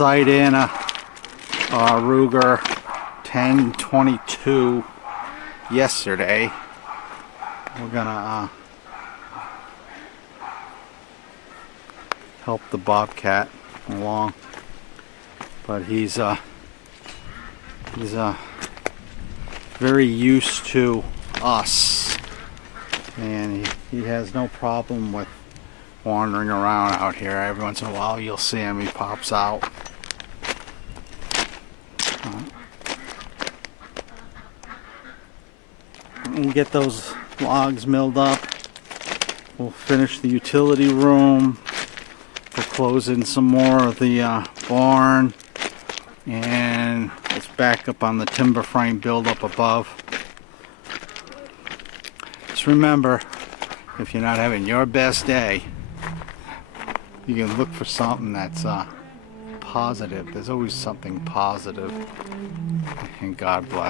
sight in a Ruger 1022 yesterday. We're gonna help the Bobcat along, but he's very used to us, and he has no problem with wandering around out here. Every once in a while you'll see him, he pops out. We'll get those logs milled up. We'll finish the utility room. We'll close in some more of the barn, and let's back up on the timber frame build up above. Just remember, if you're not having your best day, you can look for something that's positive. There's always something positive, and God bless.